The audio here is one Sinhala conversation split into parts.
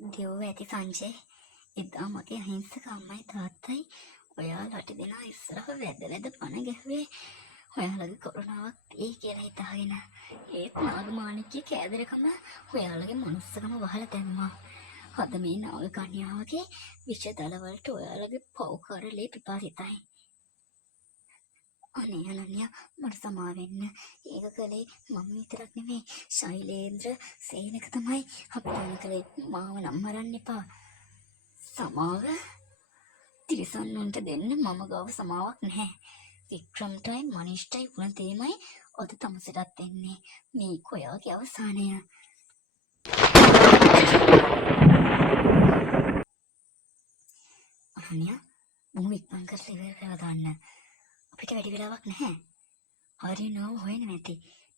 දෙව් ඇති සංජය. එදා මගේ අහිංසක අම්මයි තාත්තයි ඔයාලට දෙනා ඉස්සරහ වැද පණ ගැහුවේ ඔයාලගේ කොරෝනාවක් ඒ කියලා හිතාගෙන. ඒත් නාගමාණික්ගේ කෑදරකම ඔයාලගේ මනුස්සකම වහලා දැම්මා. අද මේ නාග කන්‍යාවගේ විෂ දලවලට ඔයාලගේ පව්කාර ලේ පිපාසිතයි. අනේ අනන්‍යා මට සමා වෙන්න. ඒක කළේ මම විතරක් නෙමෙයි ශෛලේන්ද්‍ර සේනක තමයි අපිට ඕන කළේ. මාව නම් මරන්න එපා. සමාව තිරිසන්නුන්ට දෙන්න මම ගාව සමාවක් නැහැ. වික්‍රම්ටයි මනිෂ්ටයි වුණ තේමයි අද තමසටත් දෙන්නේ. මේක ඔයාගේ අවසානය. අනන්‍යා මම ඉක්මන් කරලා ඉවර කරලා දාන්න. අපිට වැඩි වෙලාවක් නැහැ. හරියනව හොයන්න නැති.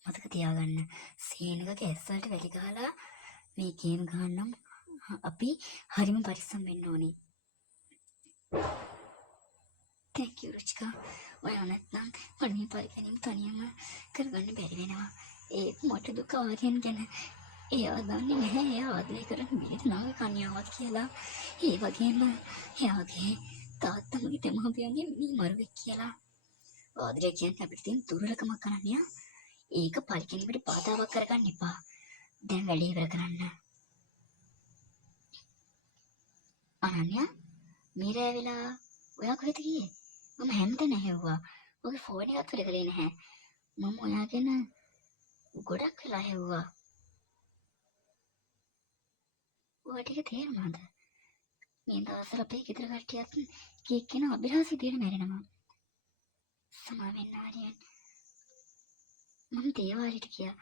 මතක තියාගන්න. සේනකගේ ඇස් වලට වැලි ගහලා මේ ගේම් ගහන්නම් අපි හරිම පරිස්සම් වෙන්න ඕනේ. Thank you රුචිකා. ඔයා නැත්නම් මට මේ පරිගැනීම තනියම කරගන්න බැරි වෙනවා. ඒත් මට දුක ආර්යයන් ගැන එයා දන්නේ නැහැ එයා ආදරය කරන වේදනාව කන්‍යාවක් කියලා. ඒ වගේම එයාගේ තාත්තා මගේ දෙමාපියන්ගේ මේ මරුවෙක් කියලා. ආදරය කියන්නේ අපිට තියෙන දුර්වලකමක් අනන්‍යා. ඒක පරිගැනීමට බාධාවක් කරගන්න එපා. දැන් වැඩේ ඉවර කරන්න. අනන්‍යා මීරා ඇවිලා ඔයා කොහෙද ගියේ? මම හැමතැන ඇහුවා. ඔගේ ෆෝන් එකත් වැඩ කළේ නැහැ. මම ඔයා ගැන ගොඩක් වෙලා ඇහුවා. ඔයාට ඒක තේරුණාද? මේ දවස්වල අපේ ගෙදර කට්ටියත් කීක් කෙනා අභිලාෂ විදියට මැරෙනවා. සමා වෙන්න ආර්යයන්. මම දේවාලයට ගියා.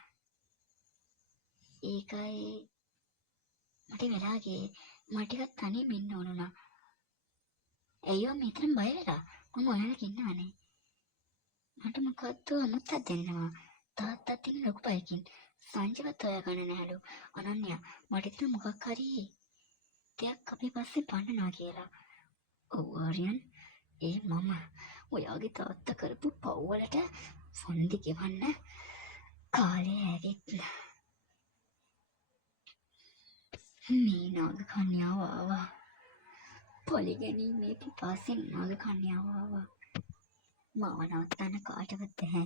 ඒකයි මට වෙලා ගියේ. මට ටිකක් තනියම ඉන්න ඕන වුණා. ඇයියෝ මෙතන බය වෙලා? මම ඔයාලට ඉන්නවනේ. මට මොකද්ද අමුත්තක් දෙන්නවා. තාත්තත් ඉන්න ලොකු බයකින්. සංජයවත් ඔයා ගන්න නැහැලු. අනන්‍යා මට හිතෙන මොකක් හරි දෙයක් අපි පස්සේ පන්නනවා කියලා. ඔව් ආර්යයන්. ඒ මම ඔයාගේ තාත්තා කරපු පව් වලට ෆොන්දි ගෙවන්න කාලේ ඇවිත් මේ නාග කන්‍යාව ආවා. පොලිගැනීමේ පිපාසෙන් නාග කන්‍යාව ආවා. මාව නවත්තන්න කාටවත් බැහැ.